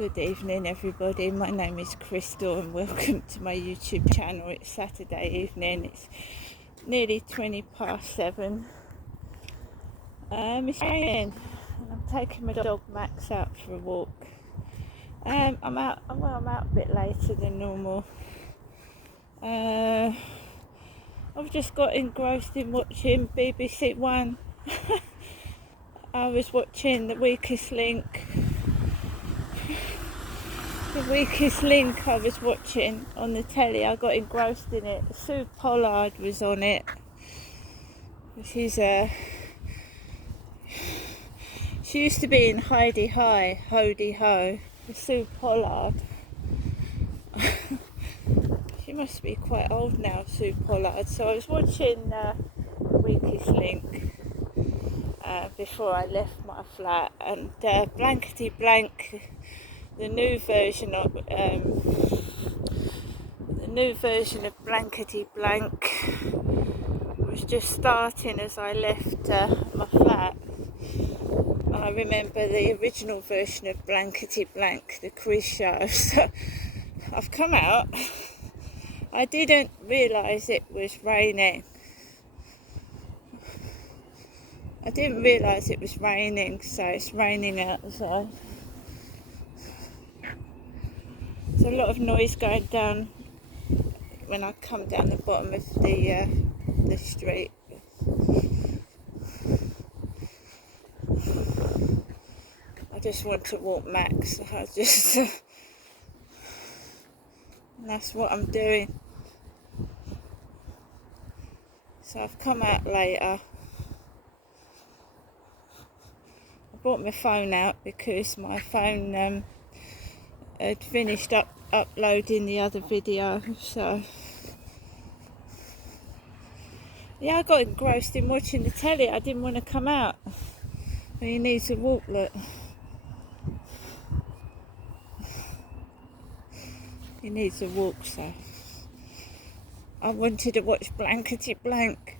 Good evening everybody, my name is Crystal and welcome to my YouTube channel. It's Saturday evening, it's nearly 7:20. It's raining and I'm taking my dog Max out for a walk. I'm out a bit later than normal. I've just got engrossed in watching BBC One. I was watching The Weakest Link. The Weakest Link I was watching on the telly. I got engrossed in it. Sue Pollard was on it. She used to be in Heidi High, Hody Ho. Sue Pollard. She must be quite old now, Sue Pollard. So I was watching The Weakest Link before I left my flat, and Blankety Blank, the new version of Blankety Blank was just starting as I left my flat. I remember the original version of Blankety Blank, the quiz show. So I've come out. I didn't realise it was raining. So it's raining outside. There's a lot of noise going down when I come down the bottom of the street. I just want to walk Max. That's what I'm doing. So I've come out later. I brought my phone out because my phone had finished uploading the other video. So yeah, I got engrossed in watching the telly. I didn't want to come out. He needs a walk, look. He needs a walk, so I wanted to watch Blankety Blank.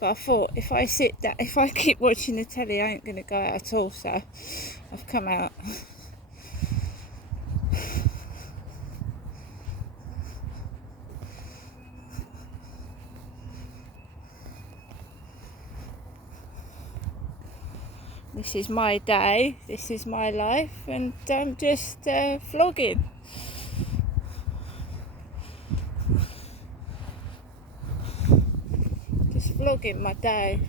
But I thought, if I keep watching the telly, I ain't going to go out at all, so I've come out. This is my day, this is my life, and I'm just vlogging. Just vlogging my day.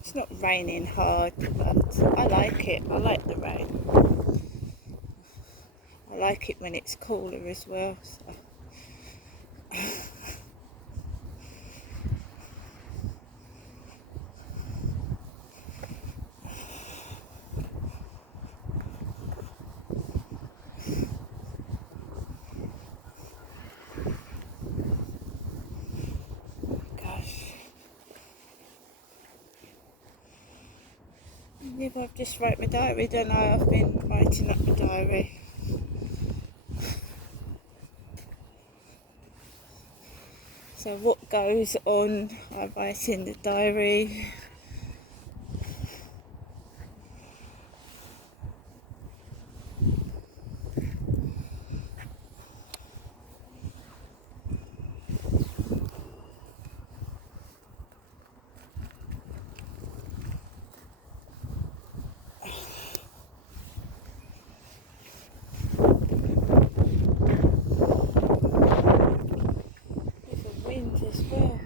It's not raining hard, but I like it. I like the rain. I like it when it's cooler as well. So. Maybe I've just wrote my diary, don't I? I've been writing up my diary. So what goes on, I write in the diary. There's a wind as well.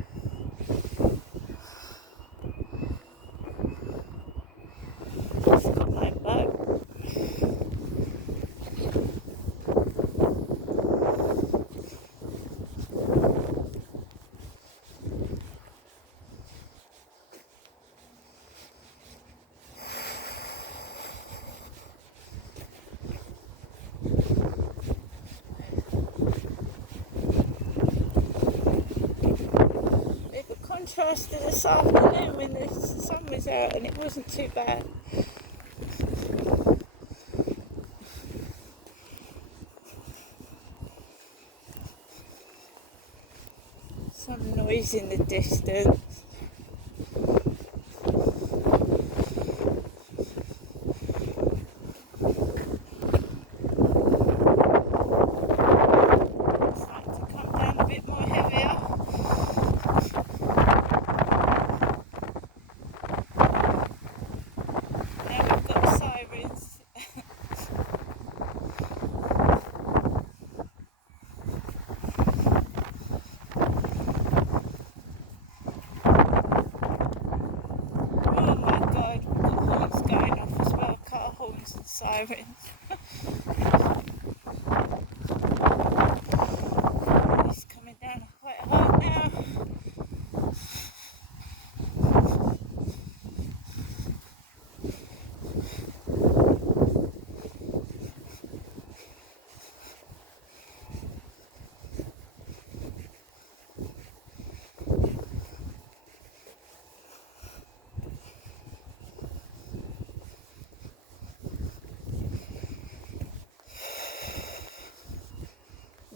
It's got my boat. Contrast to this afternoon when the sun was out and it wasn't too bad. some noise in the distance. It's starting to come down a bit more heavier. Now we've got sirens. Oh my god, we've got horns going off as well, car horns and sirens. It's coming down quite hard now.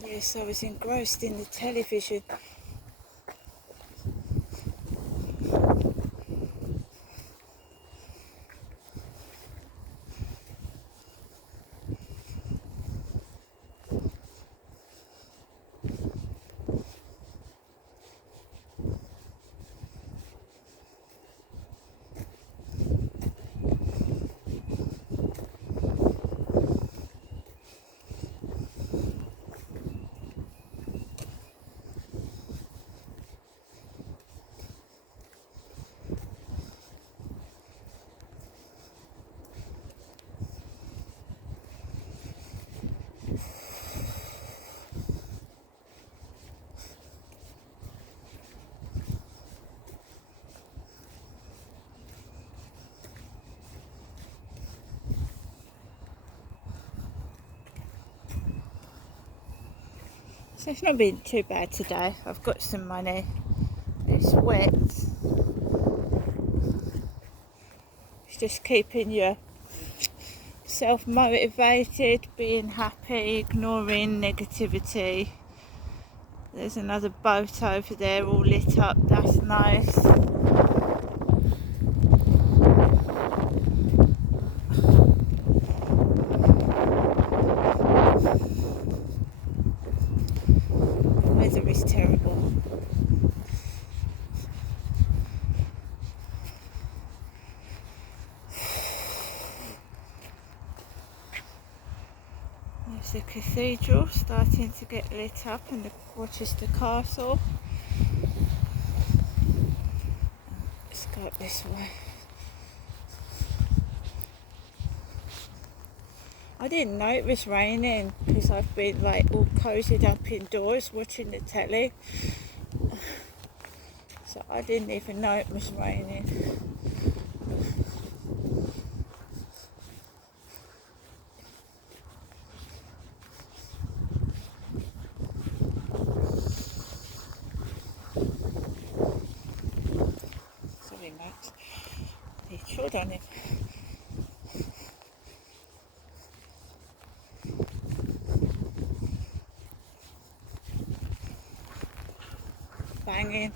Yes, I was engrossed in the television. So it's not been too bad today. I've got some money. It's wet. It's just keeping yourself motivated, being happy, ignoring negativity. There's another boat over there all lit up. That's nice. Weather is terrible. There's the cathedral starting to get lit up and the Rochester Castle. Let's go up this way. I didn't know it was raining because I've been like all cozied up indoors watching the telly. So I didn't even know it was raining. Sorry, Max. He trod on him. Banging.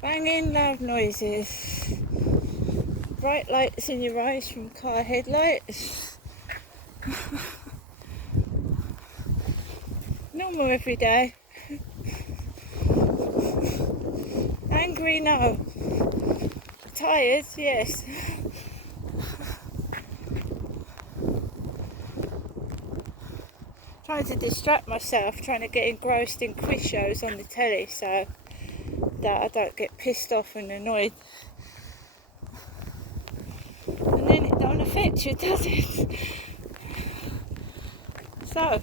Banging loud noises. Bright lights in your eyes from car headlights. Normal every day. Angry, no. Tired, yes. Trying to distract myself, trying to get engrossed in quiz shows on the telly so that I don't get pissed off and annoyed. And then it don't affect you, does it? So,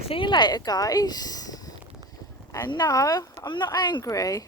see you later, guys. And no, I'm not angry.